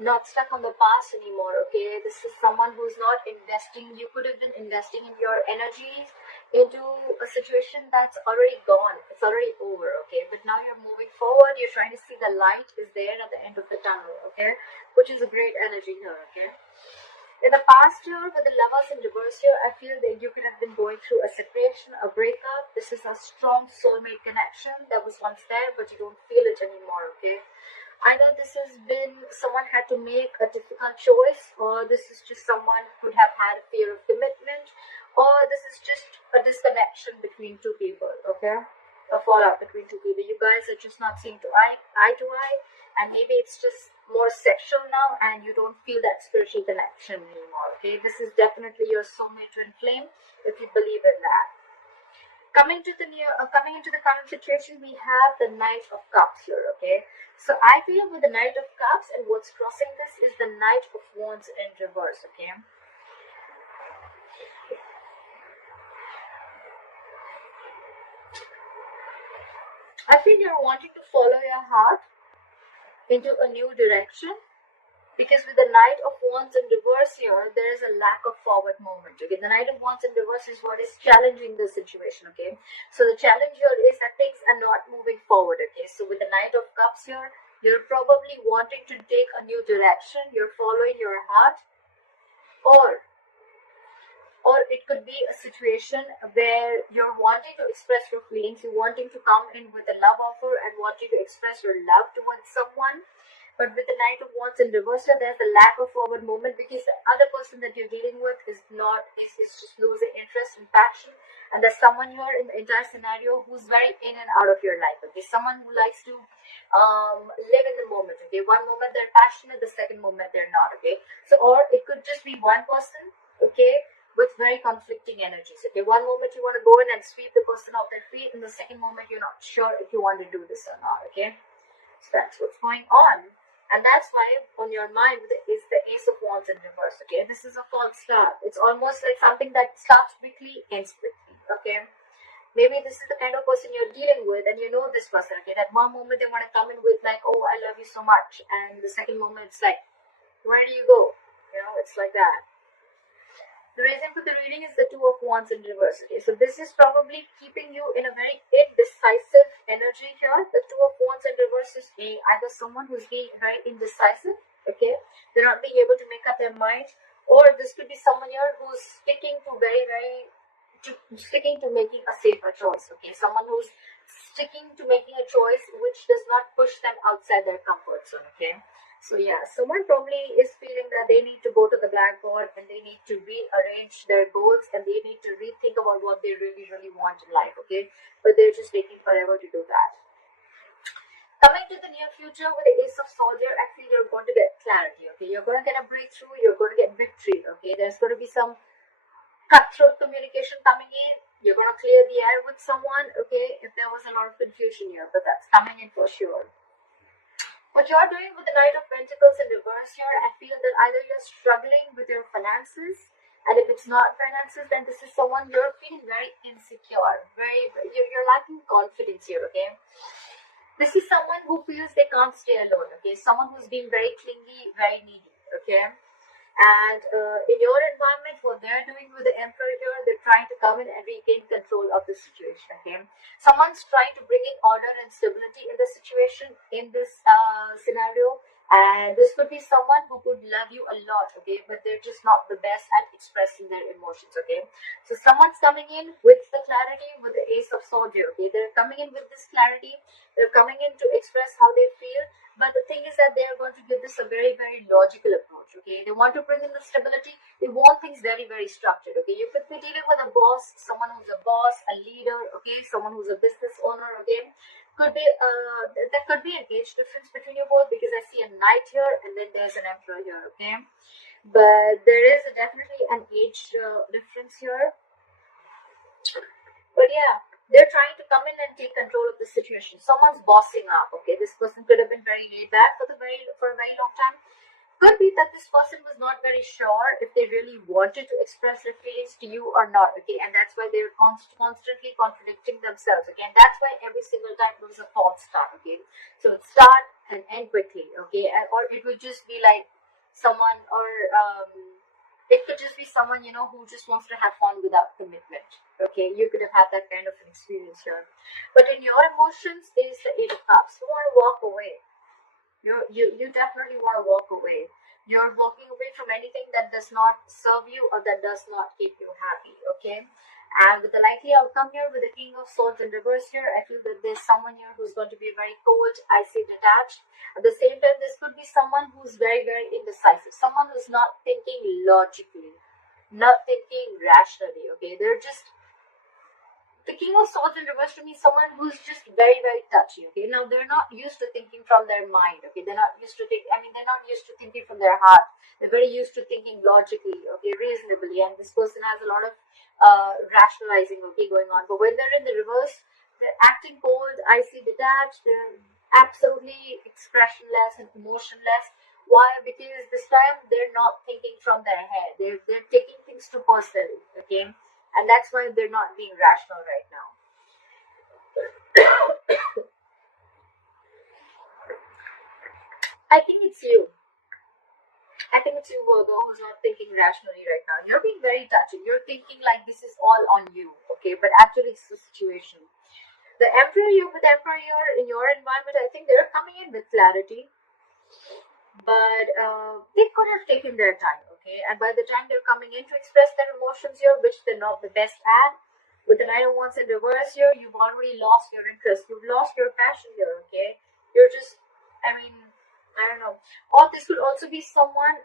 not stuck on the past anymore, okay? This is someone who's not investing. You could have been investing in your energies into a situation that's already gone. It's already over, okay? But now you're moving forward. You're trying to see the light is there at the end of the tunnel, okay? Which is a great energy here, okay? In the past year, with the Lovers in reverse here, I feel that you could have been going through a separation, a breakup. This is a strong soulmate connection that was once there, but you don't feel it anymore, okay? Either this has been someone had to make a difficult choice, or this is just someone who have had a fear of commitment, or this is just a disconnection between two people, okay? A fallout between two people. You guys are just not seeing eye to eye, and maybe it's just more sexual now, and you don't feel that spiritual connection anymore, okay? This is definitely your soulmate twin flame, if you believe in that. Coming into the current situation, we have the Knight of Cups here, okay? So I feel with the Knight of Cups, and what's crossing this is the Knight of Wands in reverse, okay? I feel you're wanting to follow your heart into a new direction, because with the Knight of Wands in reverse here, there is a lack of forward movement, okay? The Knight of Wands in reverse is what is challenging the situation, okay? So the challenge here is that things are not moving forward, okay? So with the Knight of Cups here, you're probably wanting to take a new direction. You're following your heart, or it could be a situation where you're wanting to express your feelings, you're wanting to come in with a love offer and wanting to express your love towards someone. But with the Knight of Wands in reverse, there's a lack of forward movement, because the other person that you're dealing with is just losing interest and passion. And there's someone here in the entire scenario who's very in and out of your life, okay? Someone who likes to live in the moment, okay? One moment they're passionate, the second moment they're not, okay? So, or it could just be one person, okay, with very conflicting energies, okay? One moment you want to go in and sweep the person off their feet, and the second moment you're not sure if you want to do this or not, okay? So that's what's going on. And that's why on your mind is the Ace of Wands in reverse, okay? This is a false start. It's almost like something that starts quickly, ends quickly, okay? Maybe this is the kind of person you're dealing with, and you know this person, okay? That one moment they want to come in with like, oh, I love you so much. And the second moment it's like, where do you go? You know, it's like that. The reason for the reading is the Two of Wands in reverse, okay? So this is probably keeping you in a very indecisive energy here. The Two of Wands in reverse is either someone who's being very indecisive, okay? They're not being able to make up their mind, or this could be someone here who's sticking to making a safer choice, okay? Someone who's sticking to making a choice which does not push them outside their comfort zone, okay? So yeah, someone probably is feeling that they need to go to the blackboard and they need to rearrange their goals and they need to rethink about what they really, really want in life, okay? But they're just taking forever to do that. Coming to the near future with the Ace of Swords, I feel you're going to get clarity, okay? You're going to get a breakthrough, you're going to get victory, okay? There's going to be some cutthroat communication coming in. You're going to clear the air with someone, okay? If there was a lot of confusion here, but that's coming in for sure. What you're doing with the Knight of Pentacles in reverse here, I feel that either you're struggling with your finances, and if it's not finances, then this is someone you're feeling very insecure, you're lacking confidence here, okay? This is someone who feels they can't stay alone, okay? Someone who's being very clingy, very needy, okay? And in your environment, what they're doing with the Emperor here, they're trying to come in and regain control of the situation, okay? Someone's trying to bring in order and stability in the situation, in this scenario. And this could be someone who could love you a lot, okay? But they're just not the best at expressing their emotions, okay? So someone's coming in with the clarity, with the Ace of Swords here, okay? They're coming in with this clarity. They're coming in to express how they feel. But the thing is that they're going to give this a very, very logical approach, okay? They want to bring in the stability. They want things very, very structured, okay? You could be dealing with a boss, someone who's a boss, a leader, okay? Someone who's a business owner, okay? Could be there could be an age difference between you both, because I see a knight here and then there's an emperor here, okay? But there is definitely an age difference here. But yeah, they're trying to come in and take control of the situation. Someone's bossing up, okay? This person could have been very laid back for a very long time. Could be that this person was not very sure if they really wanted to express their feelings to you or not, okay? And that's why they're constantly contradicting themselves, okay? And that's why every single time there was a false start, okay? So it start and end quickly, okay? Or it would just be like someone, or it could just be someone, who just wants to have fun without commitment, okay? You could have had that kind of an experience here. But in your emotions, there is the Eight of Cups. You want to walk away. You definitely want to walk away. You're walking away from anything that does not serve you or that does not keep you happy, okay? And with the likely outcome here, with the King of Swords in reverse here, I feel that there's someone here who's going to be very cold, icy, detached. At the same time, this could be someone who's very, very indecisive. Someone who's not thinking logically, not thinking rationally, okay? They're just, the King of Swords in reverse to me is someone who's just very, very touchy, okay? Now, they're not used to thinking from their mind, okay? They're not used to they're not used to thinking from their heart. They're very used to thinking logically, okay, reasonably. And this person has a lot of rationalizing, okay, going on. But when they're in the reverse, they're acting cold, icy, detached. They're absolutely expressionless and emotionless. Why? Because this time they're not thinking from their head. They're taking things too personally, okay? And that's why they're not being rational right now. I think it's you. I think it's you, Virgo, who's not thinking rationally right now. You're being very touchy. You're thinking like this is all on you, okay? But actually, it's the situation. The Emperor, you with Emperor here in your environment, I think they're coming in with clarity. But they could have taken their time, okay? And by the time they're coming in to express their emotions here, which they're not the best at, with the Nine of Wands in reverse here, you've already lost your interest. You've lost your passion here, okay? You're just, I don't know. Or this could also be someone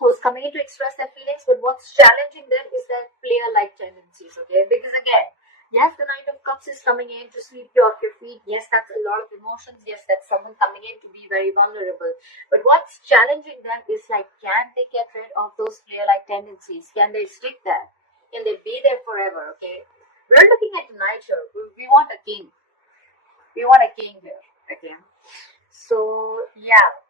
who's coming in to express their feelings, but what's challenging them is their player-like tendencies, okay? Because again, yes, the Knight of Cups is coming in to sweep you off your feet. Yes, that's a lot of emotions. Yes, that's someone coming in to be very vulnerable. But what's challenging them is like, can they get rid of those player-like tendencies? Can they stick there? Can they be there forever, okay? We're looking at tonight here. We want a king. We want a king here, okay? So, yeah.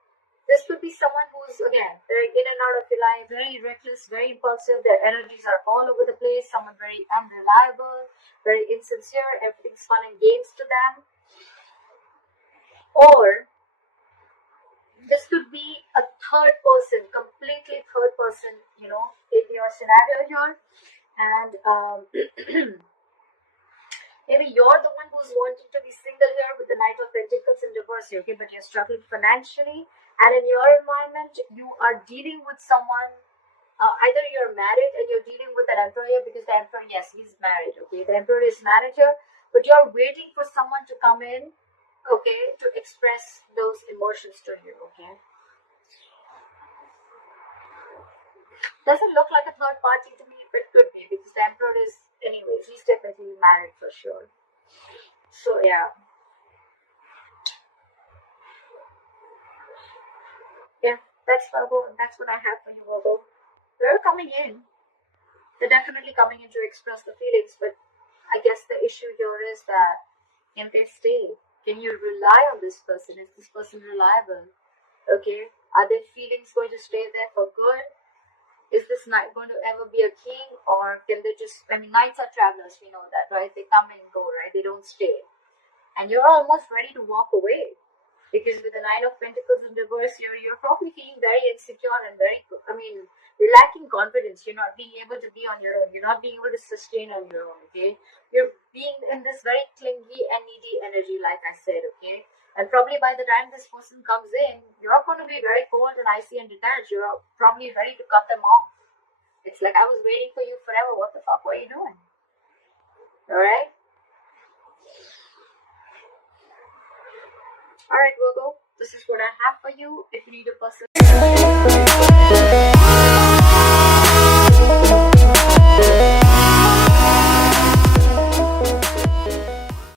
This could be someone who's, again, very in and out of your life, very reckless, very impulsive. Their energies are all over the place. Someone very unreliable, very insincere. Everything's fun and games to them. Or this could be a third person, completely third person, in your scenario here. And maybe you're the one who's wanting to be single here with the Knight of Pentacles in reverse here, okay? But you're struggling financially. And in your environment, you are dealing with someone, either you're married and you're dealing with an Emperor here, because the Emperor, yes, he's married, okay? The Emperor is married here, but you're waiting for someone to come in, okay, to express those emotions to you, okay? Doesn't look like a third party to me, but could be, because the Emperor is, anyways, he's definitely married for sure. So, yeah. Yeah, that's Virgo, and that's what I have for you, Virgo. They're coming in. They're definitely coming in to express the feelings, but I guess the issue here is that, can they stay? Can you rely on this person? Is this person reliable? Okay? Are their feelings going to stay there for good? Is this knight going to ever be a king? Or can they just, knights are travelers, we know that, right? They come and go, right? They don't stay. And you're almost ready to walk away. Because with the Nine of Pentacles in reverse, you're probably feeling very insecure and you're lacking confidence. You're not being able to be on your own. You're not being able to sustain on your own, okay? You're being in this very clingy and needy energy, like I said, okay? And probably by the time this person comes in, you're going to be very cold and icy and detached. You're probably ready to cut them off. It's like, I was waiting for you forever. What the fuck were you doing? Alright? Alright, Virgo. This is what I have for you. If you need a person